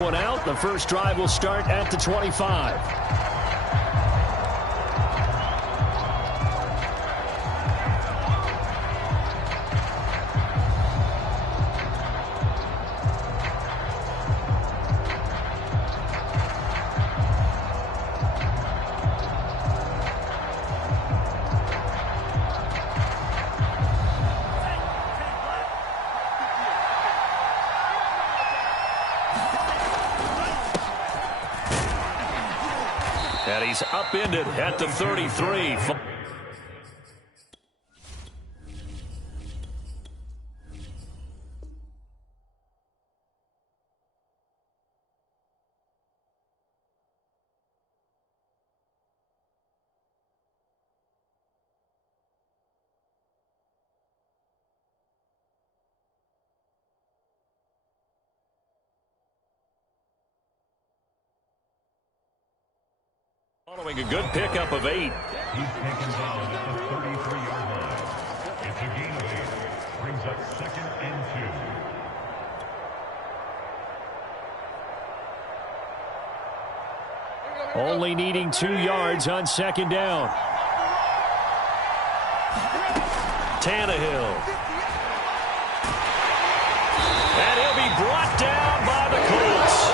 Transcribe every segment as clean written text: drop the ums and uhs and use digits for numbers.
One out. The first drive will start at the 25. And he's upended at the 33. Following a good pickup of 8. He's taken down at the 33-yard line. It's a gain of 8. Brings up 2nd and 2. Only needing 2 yards on 2nd down. Tannehill. And he'll be brought down by the Colts.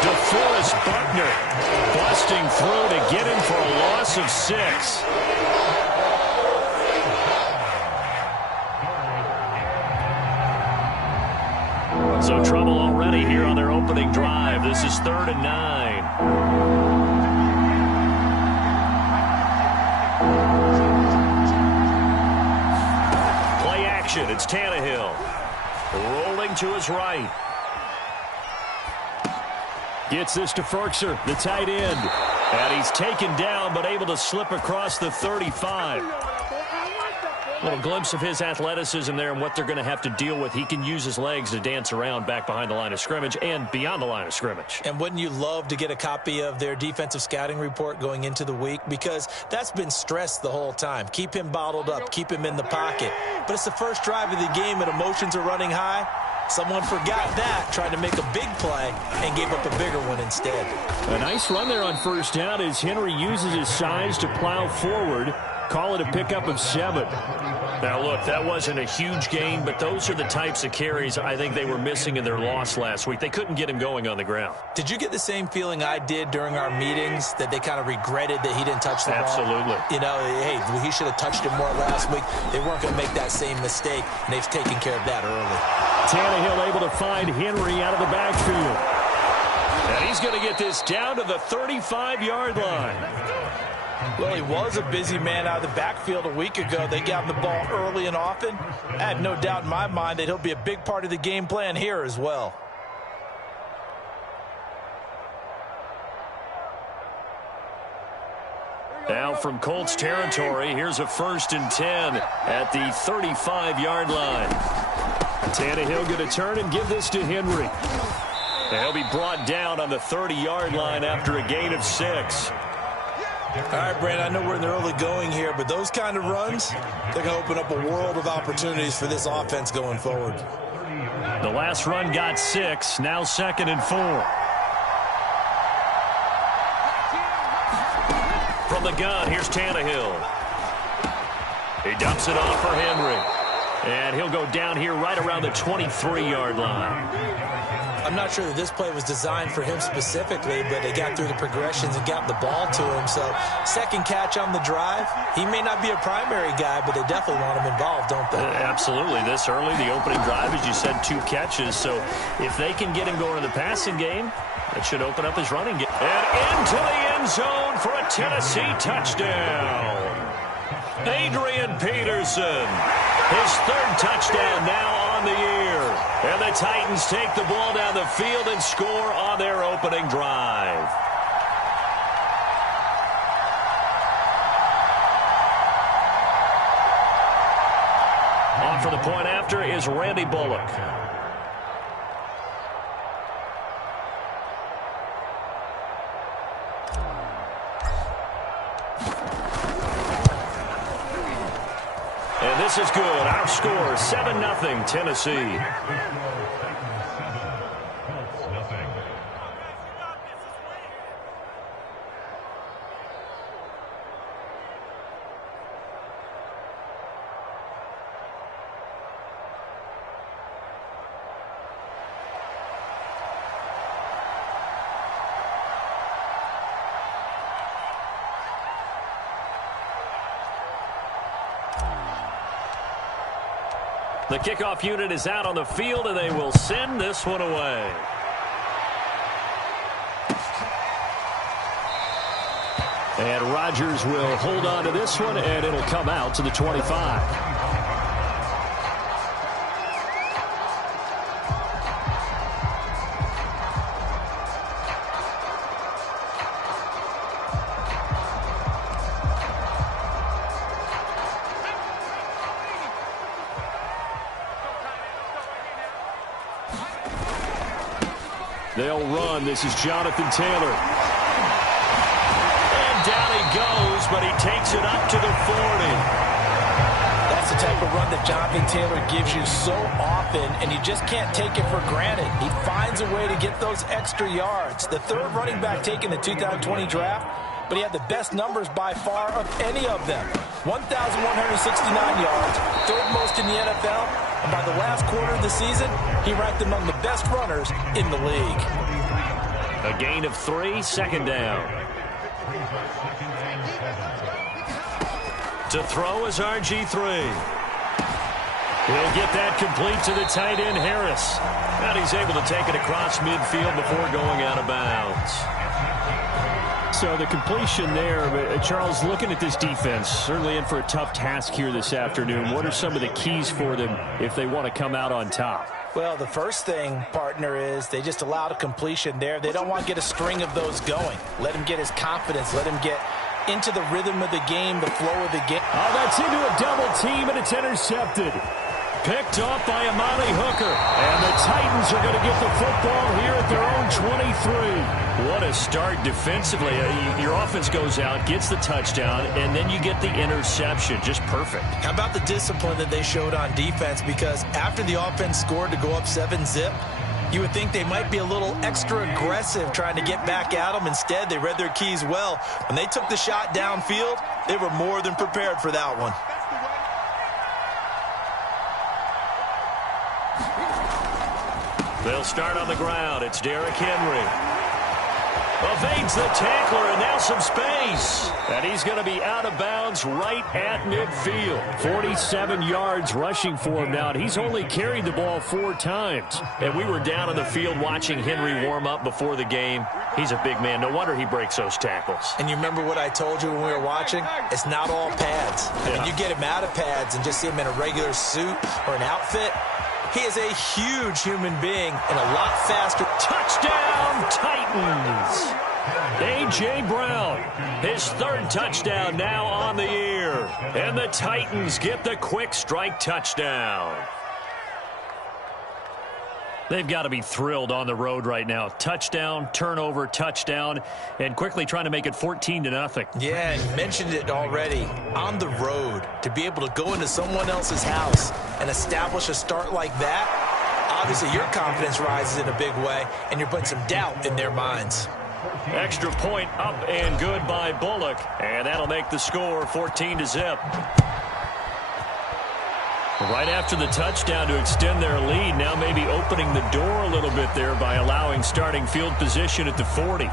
DeForest Buckner busting through to get him for a loss of 6. So trouble already here on their opening drive. This is 3rd and 9. Play action. It's Tannehill. Rolling to his right. Gets this to Ferkser, the tight end. And he's taken down, but able to slip across the 35. A little glimpse of his athleticism there and what they're going to have to deal with. He can use his legs to dance around back behind the line of scrimmage and beyond the line of scrimmage. And wouldn't you love to get a copy of their defensive scouting report going into the week? Because that's been stressed the whole time. Keep him bottled up. Keep him in the pocket. But it's the first drive of the game and emotions are running high. Someone forgot that, tried to make a big play, and gave up a bigger one instead. A nice run there on 1st down as Henry uses his size to plow forward. Call it a pickup of 7. Now, look, that wasn't a huge gain, but those are the types of carries I think they were missing in their loss last week. They couldn't get him going on the ground. Did you get the same feeling I did during our meetings, that they kind of regretted that he didn't touch the ball? Absolutely. You know, hey, he should have touched it more last week. They weren't going to make that same mistake, and they've taken care of that early. Tannehill able to find Henry out of the backfield. And he's going to get this down to the 35-yard line. Well, he was a busy man out of the backfield a week ago. They got him the ball early and often. I have no doubt in my mind that he'll be a big part of the game plan here as well. Now from Colts territory, here's a 1st and 10 at the 35-yard line. Tannehill going to turn and give this to Henry. And he'll be brought down on the 30-yard line after a gain of 6. All right, Brandon, I know we're in the early going here, but those kind of runs, they're going to open up a world of opportunities for this offense going forward. The last run got 6, now 2nd and 4. From the gun, here's Tannehill. He dumps it off for Henry. And he'll go down here right around the 23-yard line. I'm not sure that this play was designed for him specifically, but they got through the progressions and got the ball to him. So, 2nd catch on the drive. He may not be a primary guy, but they definitely want him involved, don't they? Absolutely. This early, the opening drive, as you said, 2 catches. So, if they can get him going in the passing game, that should open up his running game. And into the end zone for a Tennessee touchdown. Adrian Peterson, his 3rd touchdown now on the year. And the Titans take the ball down the field and score on their opening drive. On for the point after is Randy Bullock. And this is good. Our score, 7-0 Tennessee. The kickoff unit is out on the field, and they will send this one away. And Rodgers will hold on to this one, and it'll come out to the 25. They'll run. This is Jonathan Taylor. And down he goes, but he takes it up to the 40. That's the type of run that Jonathan Taylor gives you so often, and you just can't take it for granted. He finds a way to get those extra yards. The third running back taken in the 2020 draft, but he had the best numbers by far of any of them. 1,169 yards, third most in the NFL, and by the last quarter of the season, he ranked among the best runners in the league. A gain of 3, second down. To throw is RG3. He'll get that complete to the tight end, Harris. And he's able to take it across midfield before going out of bounds. So the completion there, Charles, looking at this defense, certainly in for a tough task here this afternoon. What are some of the keys for them if they want to come out on top? Well, the first thing, partner, is they just allowed a completion there. They don't want to get a string of those going. Let him get his confidence. Let him get into the rhythm of the game, the flow of the game. Oh, that's into a double team, and it's intercepted. Picked off by Amani Hooker. And the Titans are going to get the football here at their own 23. What a start defensively. Your offense goes out, gets the touchdown, and then you get the interception. Just perfect. How about the discipline that they showed on defense? Because after the offense scored to go up 7-zip, you would think they might be a little extra aggressive trying to get back at them. Instead, they read their keys well. When they took the shot downfield, they were more than prepared for that one. They'll start on the ground. It's Derrick Henry. Evades the tackler, and now some space. And he's going to be out of bounds right at midfield. 47 yards rushing for him now, and he's only carried the ball 4 times. And we were down on the field watching Henry warm up before the game. He's a big man. No wonder he breaks those tackles. And you remember what I told you when we were watching? It's not all pads. I mean, you get him out of pads and just see him in a regular suit or an outfit. He is a huge human being and a lot faster. Touchdown, Titans! A.J. Brown, his 3rd touchdown now on the year. And the Titans get the quick strike touchdown. They've got to be thrilled on the road right now. Touchdown, turnover, touchdown, and quickly trying to make it 14-0. Yeah, you mentioned it already. On the road, to be able to go into someone else's house and establish a start like that, obviously your confidence rises in a big way, and you're putting some doubt in their minds. Extra point up and good by Bullock, and that'll make the score 14-0. Right after the touchdown to extend their lead, now maybe opening the door a little bit there by allowing starting field position at the 40.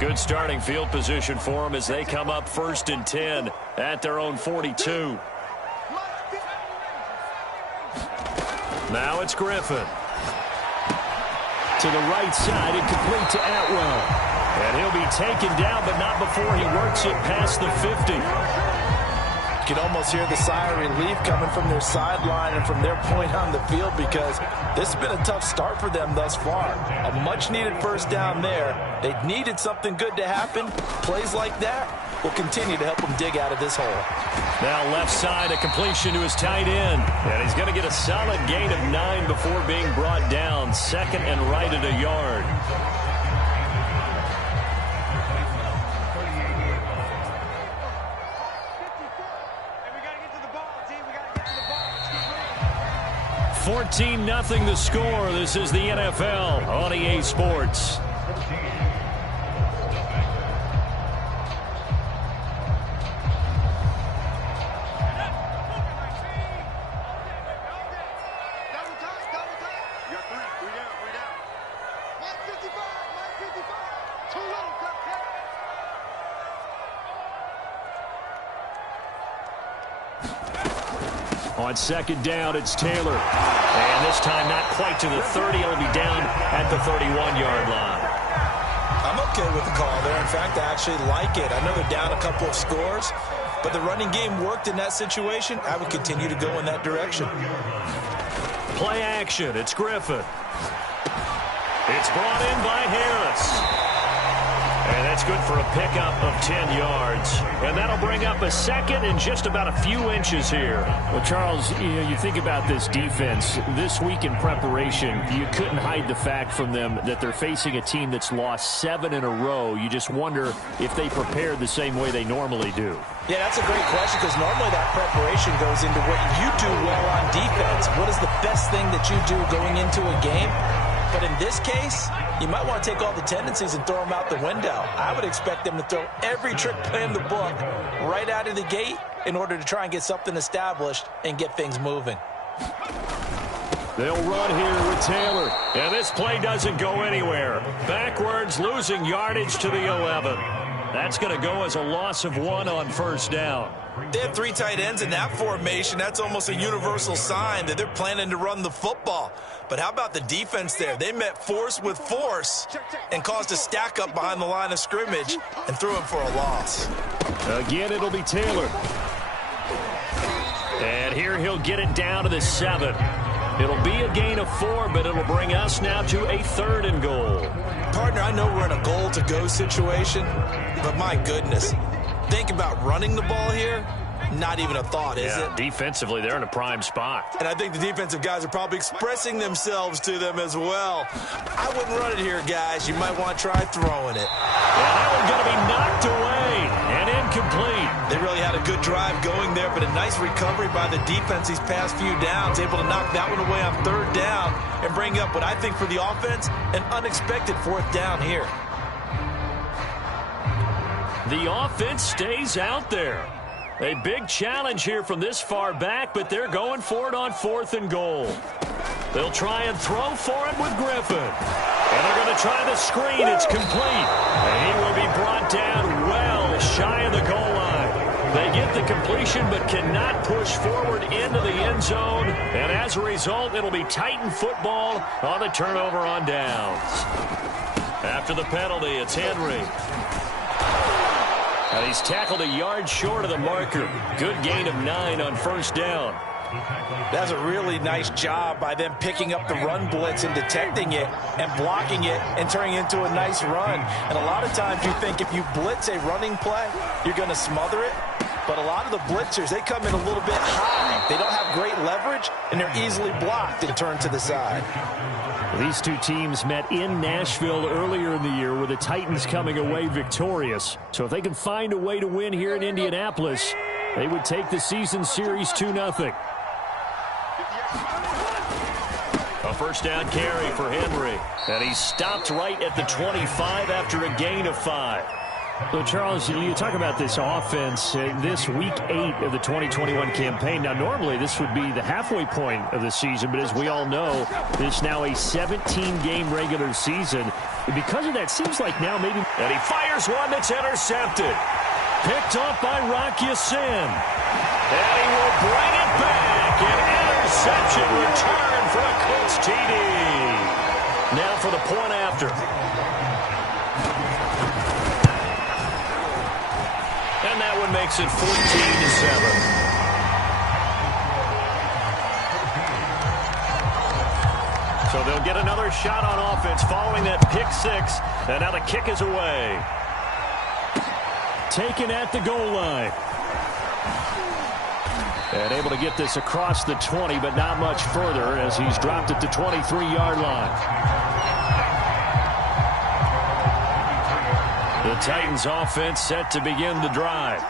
Good starting field position for them as they come up 1st and 10 at their own 42. Now it's Griffin. To the right side, incomplete to Atwell. And he'll be taken down, but not before he works it past the 50. You can almost hear the sigh of relief coming from their sideline and from their point on the field, because this has been a tough start for them thus far. A much-needed 1st down there. They needed something good to happen. Plays like that will continue to help them dig out of this hole. Now left side, a completion to his tight end. And he's going to get a solid gain of 9 before being brought down. 2nd and right at a yard. Hey, 14-0 the score. This is the NFL on EA Sports. On second down, it's Taylor. And this time not quite to the 30. It'll be down at the 31-yard line. I'm okay with the call there. In fact, I actually like it. I know they're down a couple of scores, but the running game worked in that situation. I would continue to go in that direction. Play action. It's Griffin. It's brought in by Harris. And that's good for a pickup of 10 yards. And that'll bring up a second and just about a few inches here. Well, Charles, you think about this defense. This week in preparation, you couldn't hide the fact from them that they're facing a team that's lost 7 in a row. You just wonder if they prepared the same way they normally do. Yeah, that's a great question because normally that preparation goes into what you do well on defense. What is the best thing that you do going into a game? But in this case, you might want to take all the tendencies and throw them out the window. I would expect them to throw every trick play in the book right out of the gate in order to try and get something established and get things moving. They'll run here with Taylor. And this play doesn't go anywhere. Backwards, losing yardage to the 11. That's going to go as a loss of 1 on first down. They have 3 tight ends in that formation. That's almost a universal sign that they're planning to run the football. But how about the defense there? They met force with force and caused a stack up behind the line of scrimmage and threw him for a loss. Again, it'll be Taylor. And here he'll get it down to the 7. It'll be a gain of 4, but it'll bring us now to a 3rd and goal. Partner, I know we're in a goal-to-go situation, but my goodness, think about running the ball here. Not even a thought, is it? Defensively, they're in a prime spot. And I think the defensive guys are probably expressing themselves to them as well. I wouldn't run it here, guys. You might want to try throwing it. And that one's going to be knocked away and incomplete. They really had a good drive going there, but a nice recovery by the defense these past few downs, able to knock that one away on 3rd down and bring up what I think for the offense, an unexpected 4th down here. The offense stays out there. A big challenge here from this far back, but they're going for it on 4th and goal. They'll try and throw for it with Griffin. And they're going to try the screen. It's complete. And he will be brought down well shy of the goal line. They get the completion but cannot push forward into the end zone. And as a result, it'll be Titan football on the turnover on downs. After the penalty, it's Henry. And he's tackled a yard short of the marker. Good gain of 9 on first down. That's a really nice job by them picking up the run blitz and detecting it and blocking it and turning it into a nice run. And a lot of times you think if you blitz a running play, you're going to smother it. But a lot of the blitzers, they come in a little bit high. They don't have great leverage, and they're easily blocked and turned to the side. These two teams met in Nashville earlier in the year with the Titans coming away victorious. So if they can find a way to win here in Indianapolis, they would take the season series 2-0. A first down carry for Henry. And he's stopped right at the 25 after a gain of 5. So, Charles, you talk about this offense, this Week 8 of the 2021 campaign. Now, normally this would be the halfway point of the season, but as we all know, this now a 17-game regular season. And because of that, seems like now maybe... And he fires one that's intercepted. Picked off by Rock Ya-Sin. And he will bring it back. An interception return for a Colts TD. Now for the point after. And that one makes it 14-7. So they'll get another shot on offense following that pick 6. And now the kick is away. Taken at the goal line. And able to get this across the 20, but not much further as he's dropped at the 23-yard line. The Titans offense set to begin the drive.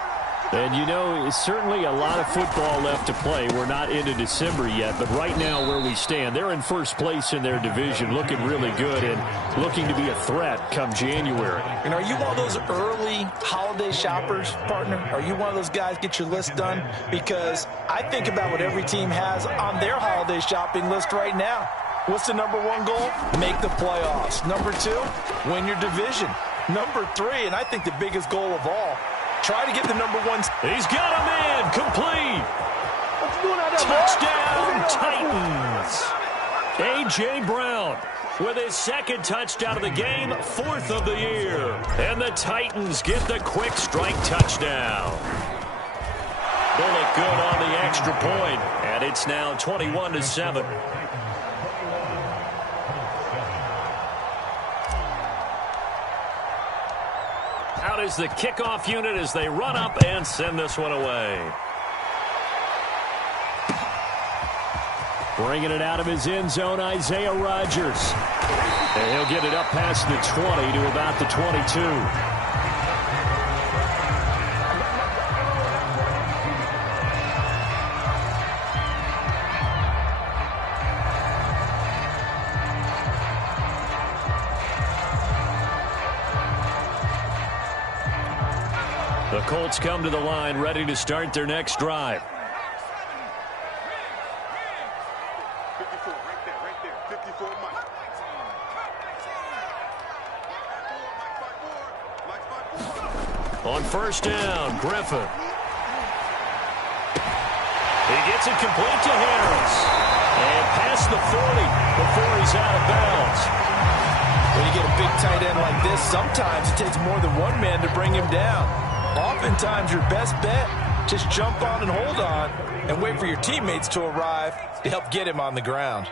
And, you know, it's certainly a lot of football left to play. We're not into December yet, but right now where we stand, they're in first place in their division, looking really good and looking to be a threat come January. And are you one of those early holiday shoppers, partner? Are you one of those guys get your list done? Because I think about what every team has on their holiday shopping list right now. What's the number 1 goal? Make the playoffs. Number 2, win your division. Number 3, and I think the biggest goal of all, try to get the number 1. He's got him in. Complete. A.J. Brown with his second touchdown of the game, 4th of the year. And the Titans get the quick strike touchdown. Bullock good on the extra point, and it's now 21-7. Out is the kickoff unit as they run up and send this one away. Bringing it out of his end zone, Isaiah Rodgers. And he'll get it up past the 20 to about the 22. The Colts come to the line ready to start their next drive. On first down, Griffin. He gets it complete to Harris. And past the 40 before he's out of bounds. When you get a big tight end like this, sometimes it takes more than one man to bring him down. Oftentimes, your best bet, just jump on and hold on and wait for your teammates to arrive to help get him on the ground.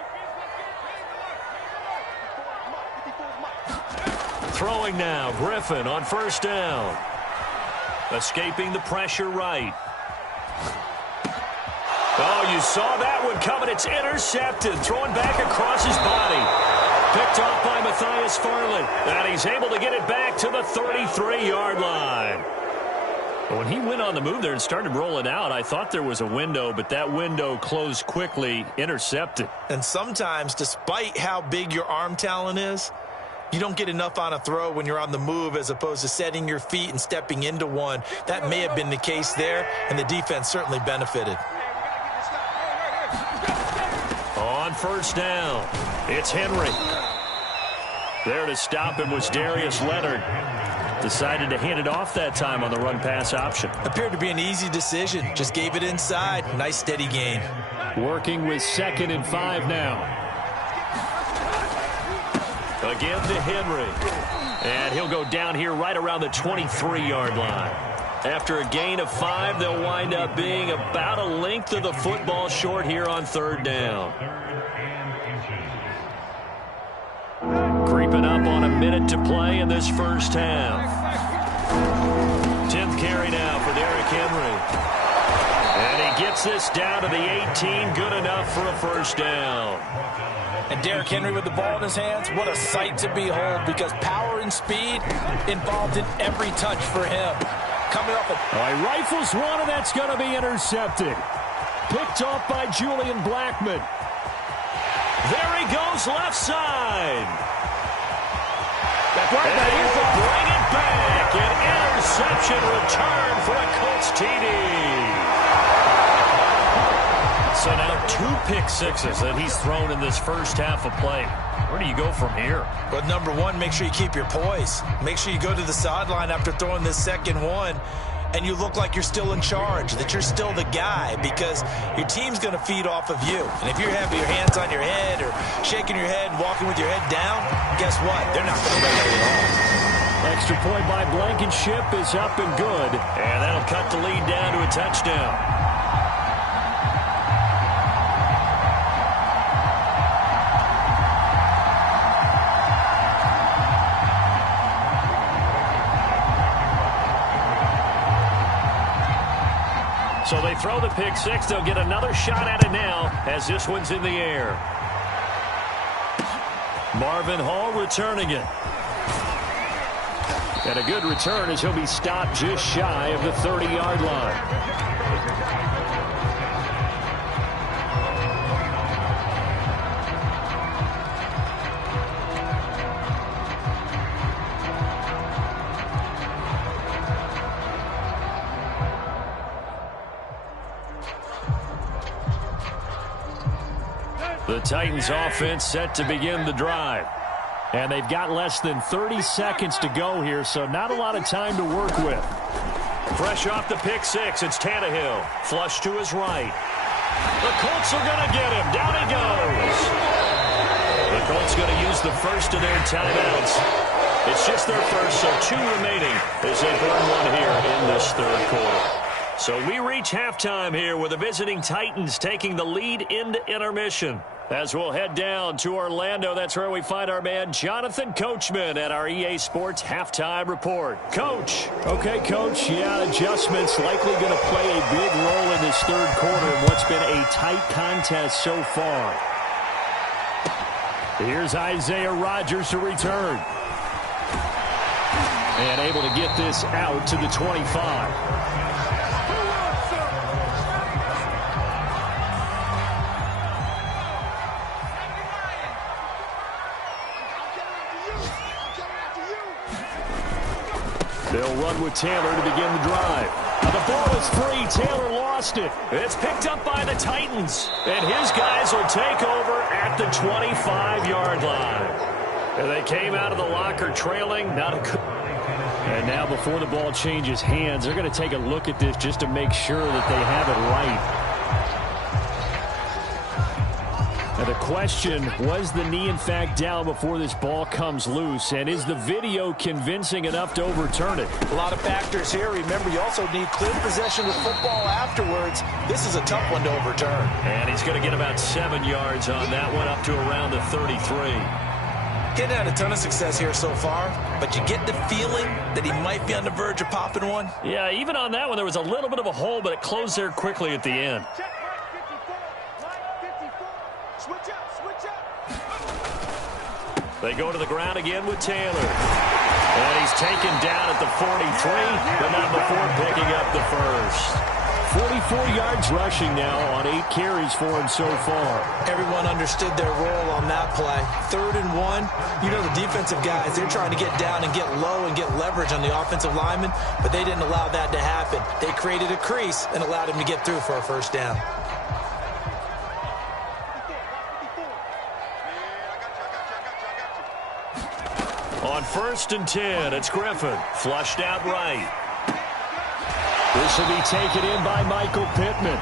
Throwing now, Griffin on first down. Escaping the pressure right. Oh, you saw that one coming. It's intercepted. Throwing back across his body. Picked off by Matthias Farley. And he's able to get it back to the 33-yard line. When he went on the move there and started rolling out, I thought there was a window, but that window closed quickly, intercepted. And sometimes, despite how big your arm talent is, you don't get enough on a throw when you're on the move as opposed to setting your feet and stepping into one. That may have been the case there, and the defense certainly benefited. On first down, it's Henry. There to stop him was Darius Leonard. Decided to hand it off that time on the run-pass option. Appeared to be an easy decision. Just gave it inside. Nice, steady gain. Working with 2nd and 5 now. Again to Henry. And he'll go down here right around the 23-yard line. After a gain of 5, they'll wind up being about a length of the football short here on 3rd down. Creeping up on a minute to play in this first half. 10th carry now for Derrick Henry. And he gets this down to the 18, good enough for a first down. And Derrick Henry with the ball in his hands, what a sight to behold, because power and speed involved in every touch for him. Coming off He rifles one, and that's going to be intercepted. Picked off by Julian Blackmon. There he goes, left side. That's right, and he will bring it back. An interception return for a Colts TD. So now 2 pick sixes that he's thrown in this first half of play. Where do you go from here? But number one, make sure you keep your poise. Make sure you go to the sideline after throwing this second one, and you look like you're still in charge, that you're still the guy, because your team's going to feed off of you. And if you're having your hands on your head or shaking your head and walking with your head down, guess what? They're not going to make it at all. Extra point by Blankenship is up and good. And that'll cut the lead down to a touchdown. So they throw the pick six. They'll get another shot at it now as this one's in the air. Marvin Hall returning it. And a good return as he'll be stopped just shy of the 30-yard line. The Titans offense set to begin the drive. And they've got less than 30 seconds to go here, so not a lot of time to work with. Fresh off the pick six, it's Tannehill. Flush to his right. The Colts are going to get him. Down he goes. The Colts going to use the first of their timeouts. It's just their first, so 2 remaining as they burn one here in this third quarter. So we reach halftime here with the visiting Titans taking the lead into intermission. As we'll head down to Orlando, that's where we find our man Jonathan Coachman at our EA Sports Halftime Report. Coach. Okay, Coach. Yeah, adjustments likely going to play a big role in this third quarter in what's been a tight contest so far. Here's Isaiah Rodgers to return. And able to get this out to the 25. They'll run with Taylor to begin the drive. The ball is free. Taylor lost it. It's picked up by the Titans. And his guys will take over at the 25-yard line. And they came out of the locker trailing. Not a good... And now before the ball changes hands, they're going to take a look at this just to make sure that they have it right. Now the question, was the knee in fact down before this ball comes loose? And is the video convincing enough to overturn it? A lot of factors here. Remember, you also need clear possession with football afterwards. This is a tough one to overturn. And he's going to get about 7 yards on that one, up to around the 33. Getting had a ton of success here so far, but you get the feeling that he might be on the verge of popping one. Yeah, even on that one, there was a little bit of a hole, but it closed there quickly at the end. They go to the ground again with Taylor. And he's taken down at the 43, but not before picking up the first. 44 yards rushing now on 8 carries for him so far. Everyone understood their role on that play. 3rd and 1. You know the defensive guys, they're trying to get down and get low and get leverage on the offensive lineman, but they didn't allow that to happen. They created a crease and allowed him to get through for a first down. On 1st and 10, it's Griffin. Flushed out right. This will be taken in by Michael Pittman.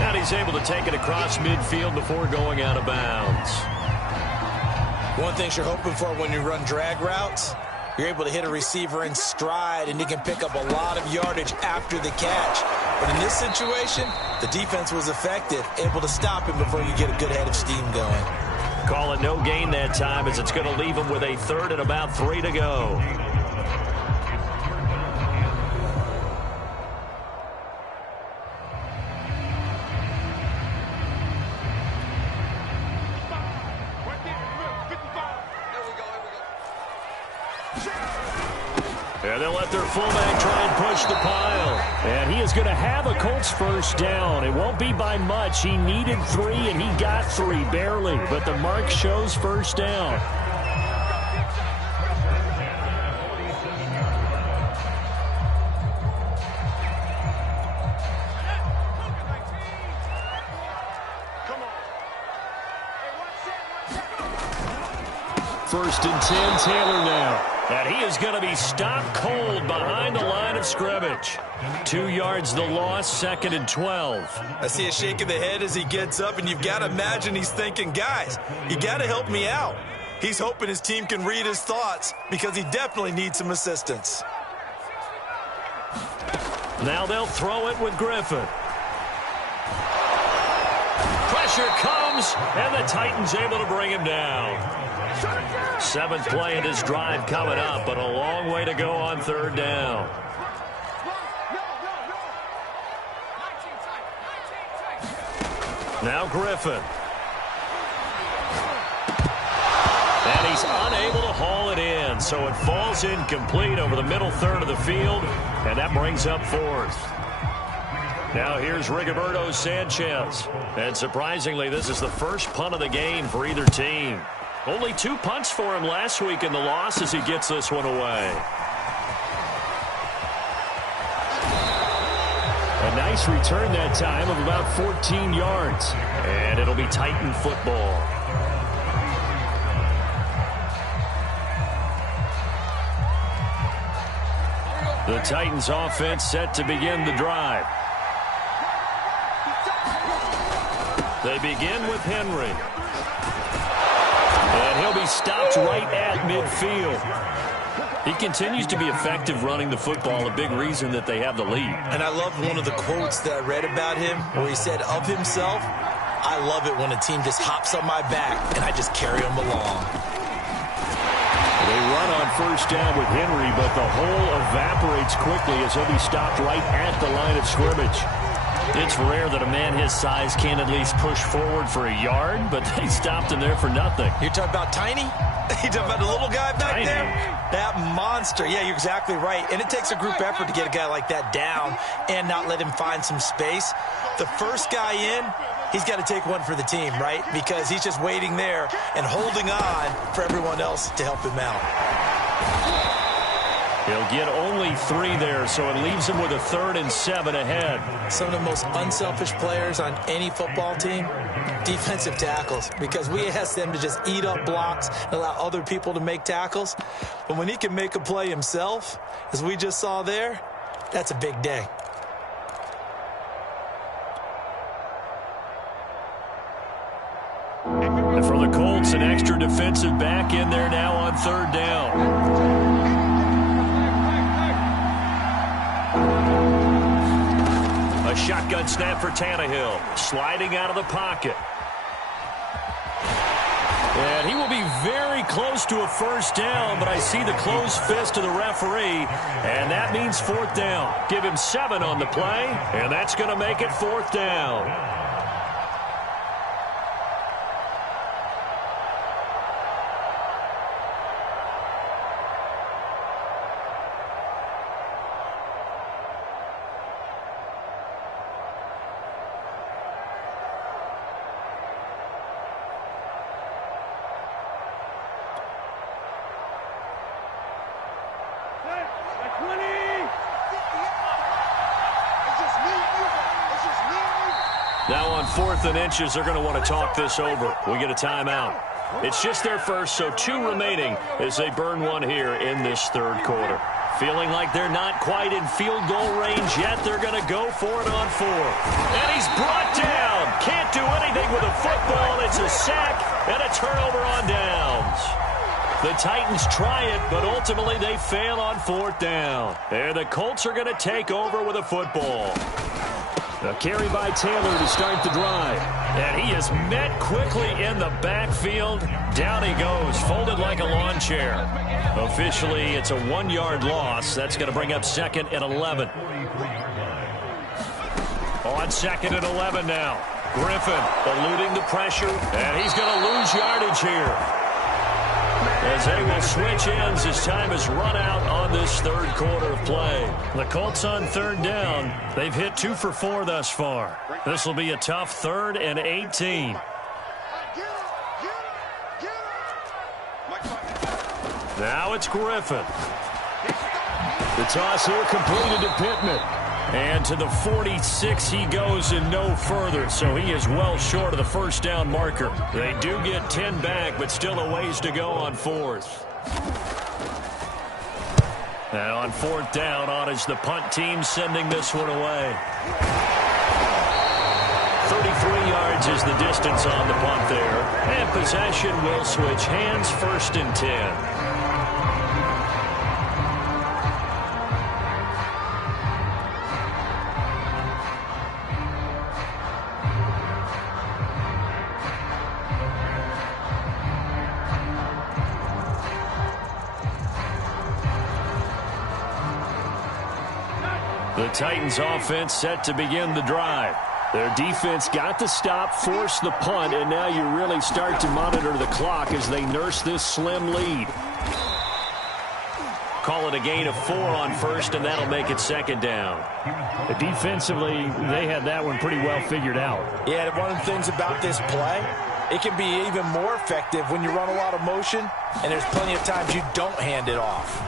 And he's able to take it across midfield before going out of bounds. One thing you're hoping for when you run drag routes, you're able to hit a receiver in stride, and he can pick up a lot of yardage after the catch. But in this situation, the defense was effective, able to stop him before you get a good head of steam going. Call it no gain that time, as it's going to leave him with a 3rd and about 3 to go. And they'll let their fullback try and push the pile. And he is going to have a Colts first down. It won't be by much. He needed 3, and he got 3, barely. But the mark shows first down. First and 10, Taylor now. And he is going to be stopped cold behind the line of scrimmage. 2 yards the loss, 2nd and 12. I see a shake of the head as he gets up, and you've got to imagine he's thinking, guys, you got to help me out. He's hoping his team can read his thoughts because he definitely needs some assistance. Now they'll throw it with Griffin. Pressure comes, and the Titans able to bring him down. 7th play in this drive coming up, but a long way to go on 3rd down. Now Griffin. And he's unable to haul it in, so it falls incomplete over the middle 3rd of the field, and that brings up 4th. Now here's Rigoberto Sanchez. And surprisingly, this is the first punt of the game for either team. Only 2 punts for him last week in the loss as he gets this one away. A nice return that time of about 14 yards. And it'll be Titan football. The Titans offense set to begin the drive. They begin with Henry. And he'll be stopped right at midfield. He continues to be effective running the football, a big reason that they have the lead. And I love one of the quotes that I read about him where he said of himself, "I love it when a team just hops on my back and I just carry them along." They run on first down with Henry, but the hole evaporates quickly as he'll be stopped right at the line of scrimmage. It's rare that a man his size can at least push forward for a yard, but they stopped him there for nothing. You're talking about Tiny? You're talking about the little guy back Tiny. there? That monster. Yeah, you're exactly right. And it takes a group effort to get a guy like that down and not let him find some space. The first guy in, he's got to take one for the team, right? Because he's just waiting there and holding on for everyone else to help him out. He'll get only 3 there, so it leaves him with a 3rd and 7 ahead. Some of the most unselfish players on any football team, defensive tackles, because we ask them to just eat up blocks and allow other people to make tackles. But when he can make a play himself, as we just saw there, that's a big day. And for the Colts, an extra defensive back in there now on 3rd down. A shotgun snap for Tannehill, sliding out of the pocket. And he will be very close to a 1st down, but I see the closed fist of the referee, and that means 4th down. Give him 7 on the play, and that's going to make it 4th down. Now on 4th and inches, they're going to want to talk this over. We get a timeout. It's just their first, so 2 remaining as they burn one here in this 3rd quarter. Feeling like they're not quite in field goal range yet, they're going to go for it on 4th. And he's brought down. Can't do anything with a football. It's a sack and a turnover on downs. The Titans try it, but ultimately they fail on 4th down. And the Colts are going to take over with a football. A carry by Taylor to start the drive. And he is met quickly in the backfield. Down he goes, folded like a lawn chair. Officially, it's a 1-yard loss. That's going to bring up 2nd and 11. On 2nd and 11 now. Griffin eluding the pressure, and he's going to lose yardage here. As they will switch ends as time is run out on this 3rd quarter of play. The Colts on 3rd down. They've hit 2 for 4 thus far. This will be a tough 3rd and 18. Now it's Griffin. The toss here completed to Pittman. And to the 46 he goes and no further, so he is well short of the 1st down marker. They do get 10 back, but still a ways to go on 4th. And on 4th down, on is the punt team sending this one away. 33 yards is the distance on the punt there. And possession will switch hands, 1st and 10. The Titans offense set to begin the drive. Their defense got the stop, forced the punt, and now you really start to monitor the clock as they nurse this slim lead. Call it a gain of 4 on 1st, and that'll make it 2nd down. Defensively, they had that one pretty well figured out. Yeah, one of the things about this play, it can be even more effective when you run a lot of motion, and there's plenty of times you don't hand it off.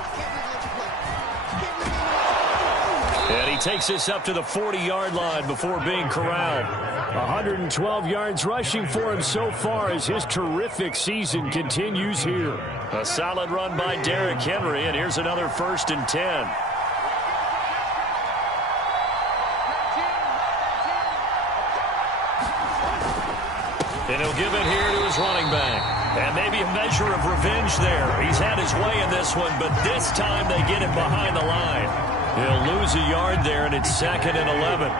And he takes this up to the 40-yard line before being corralled. 112 yards rushing for him so far as his terrific season continues here. A solid run by Derrick Henry, and here's another 1st and 10. And he'll give it here to his running back. And maybe a measure of revenge there. He's had his way in this one, but this time they get him behind the line. He'll lose a yard there, and it's 2nd and 11.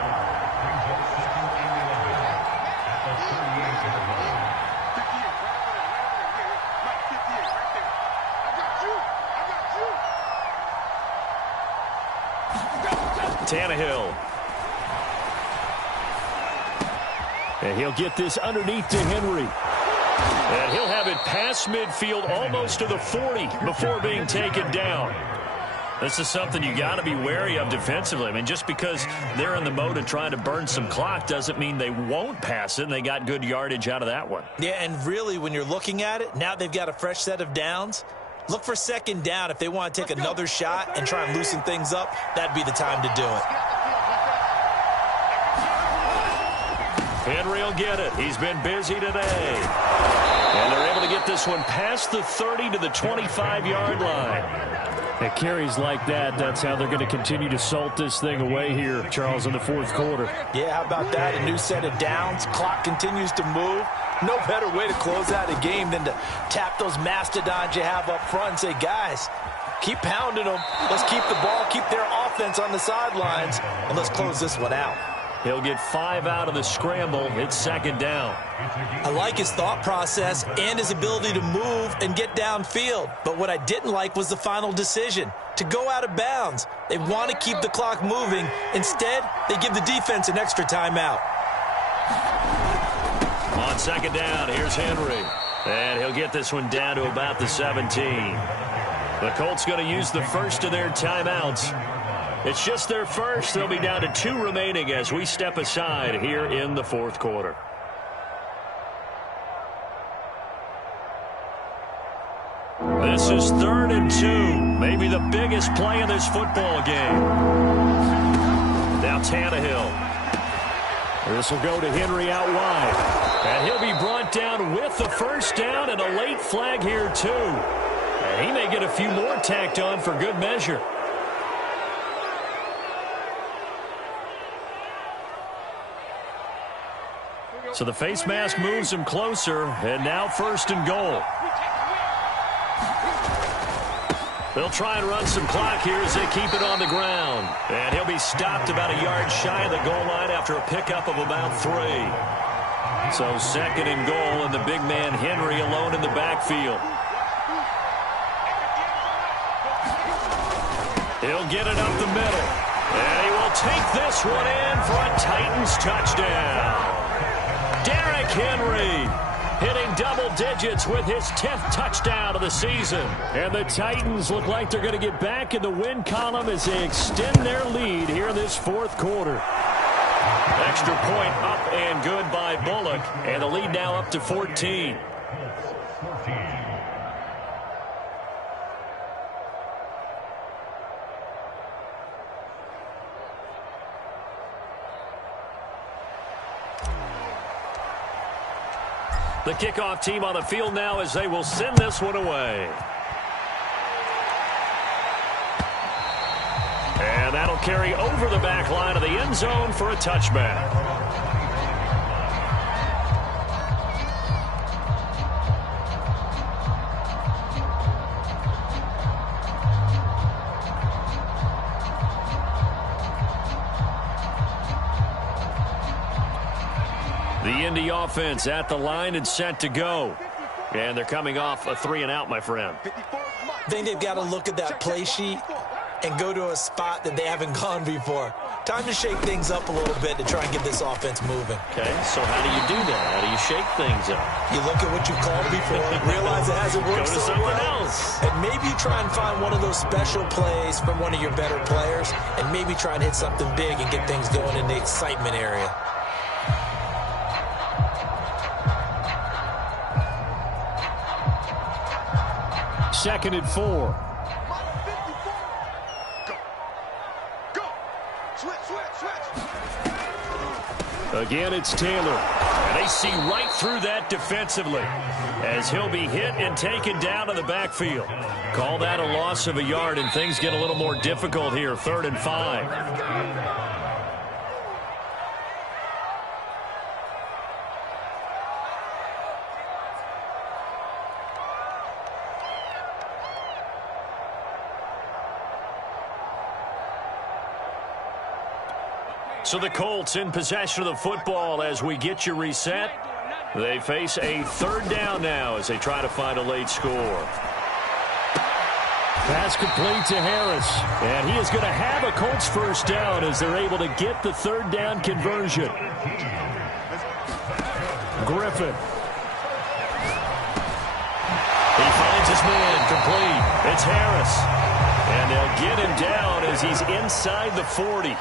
Tannehill. And he'll get this underneath to Henry. And he'll have it past midfield almost to the 40 before being taken down. This is something you got to be wary of defensively. I mean, just because they're in the mode of trying to burn some clock doesn't mean they won't pass it, and they got good yardage out of that one. Yeah, and really, when you're looking at it, now they've got a fresh set of downs. Look for 2nd down. If they want to take another shot and try and loosen things up, that'd be the time to do it. Henry will get it. He's been busy today. And they're able to get this one past the 30 to the 25-yard line. At carries like that, that's how they're going to continue to salt this thing away here, Charles, in the 4th quarter. Yeah, how about that? A new set of downs. Clock continues to move. No better way to close out a game than to tap those mastodons you have up front and say, guys, keep pounding them. Let's keep the ball, keep their offense on the sidelines, and let's close this one out. He'll get 5 out of the scramble. It's 2nd down. I like his thought process and his ability to move and get downfield. But what I didn't like was the final decision, to go out of bounds. They want to keep the clock moving. Instead, they give the defense an extra timeout. On 2nd down, here's Henry. And he'll get this one down to about the 17. The Colts going to use the first of their timeouts. It's just their first. They'll be down to 2 remaining as we step aside here in the 4th quarter. This is 3rd and 2. Maybe the biggest play in this football game. Now Tannehill. This will go to Henry out wide. And he'll be brought down with the first down and a late flag here too. And he may get a few more tacked on for good measure. So the face mask moves him closer, and now 1st and goal. They'll try and run some clock here as they keep it on the ground. And he'll be stopped about a yard shy of the goal line after a pickup of about 3. So 2nd and goal, and the big man Henry alone in the backfield. He'll get it up the middle. And he will take this one in for a Titans touchdown. Derrick Henry hitting double digits with his 10th touchdown of the season. And the Titans look like they're going to get back in the win column as they extend their lead here in this 4th quarter. Extra point up and good by Bullock. And the lead now up to 14. The kickoff team on the field now as they will send this one away. And that'll carry over the back line of the end zone for a touchback. The Indy offense at the line and set to go. And they're coming off a 3-and-out, my friend. I think they've got to look at that play sheet and go to a spot that they haven't gone before. Time to shake things up a little bit to try and get this offense moving. Okay, so how do you do that? How do you shake things up? You look at what you've called before, realize it hasn't worked Go to so something well, else. and maybe try and find one of those special plays from one of your better players, and maybe try and hit something big and get things going in the excitement area. Second and 4. Again, it's Taylor. And they see right through that defensively as he'll be hit and taken down to the backfield. Call that a loss of a yard, and things get a little more difficult here. 3rd and 5. So the Colts in possession of the football as we get you reset. They face a third down now as they try to find a late score. Pass complete to Harris. And he is going to have a Colts first down as they're able to get the third down conversion. Griffin. He finds his man complete. It's Harris. And they'll get him down as he's inside the 40.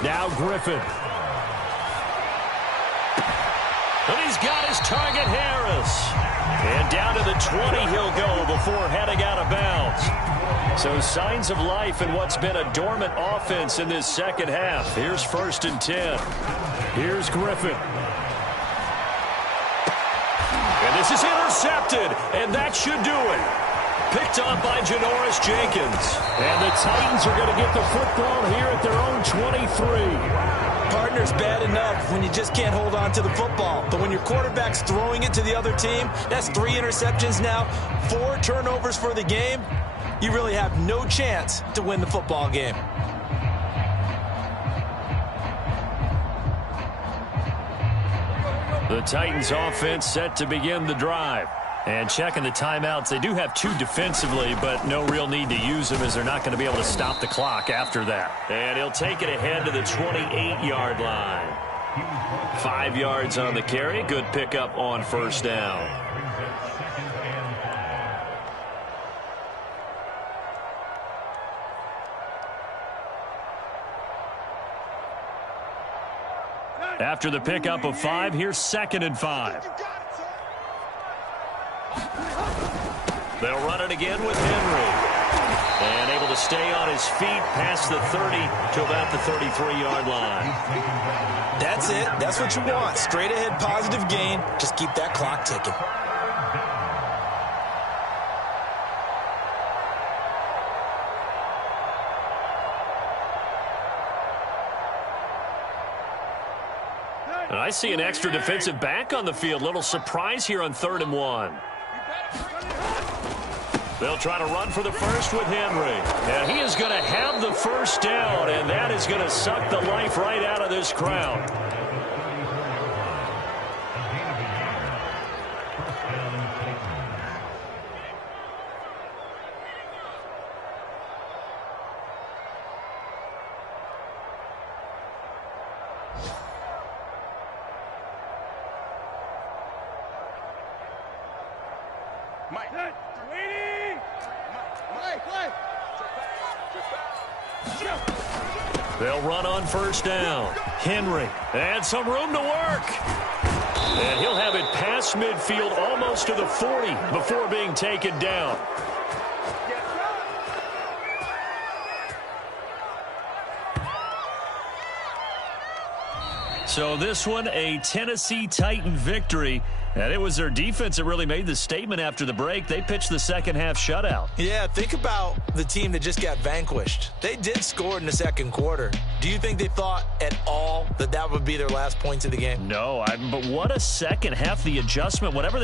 Now Griffin. And he's got his target, Harris. And down to the 20 he'll go before heading out of bounds. So signs of life in what's been a dormant offense in this second half. Here's 1st and 10. Here's Griffin. And this is intercepted, and that should do it. Picked up by Janoris Jenkins. And the Titans are going to get the football here at their own 23. Partner's bad enough when you just can't hold on to the football. But when your quarterback's throwing it to the other team, that's 3 interceptions now, 4 turnovers for the game. You really have no chance to win the football game. The Titans offense set to begin the drive. And checking the timeouts, they do have 2 defensively, but no real need to use them as they're not going to be able to stop the clock after that. And he'll take it ahead to the 28-yard line. 5 yards on the carry. Good pickup on first down. After the pickup of 5, here's 2nd and 5. They'll run it again with Henry. And able to stay on his feet past the 30 to about the 33-yard line. That's it. That's what you want. Straight ahead positive gain. Just keep that clock ticking. And I see an extra defensive back on the field. Little surprise here on 3rd and 1. They'll try to run for the first with Henry. And he is going to have the first down, and that is going to suck the life right out of this crowd. They'll run on first down. Henry, and some room to work. And he'll have it past midfield almost to the 40 before being taken down. So this one, a Tennessee Titan victory. And it was their defense that really made the statement after the break. They pitched the second half shutout. Yeah, think about the team that just got vanquished. They did score in the second quarter. Do you think they thought at all that that would be their last points of the game? No, but what a second half, the adjustment, whatever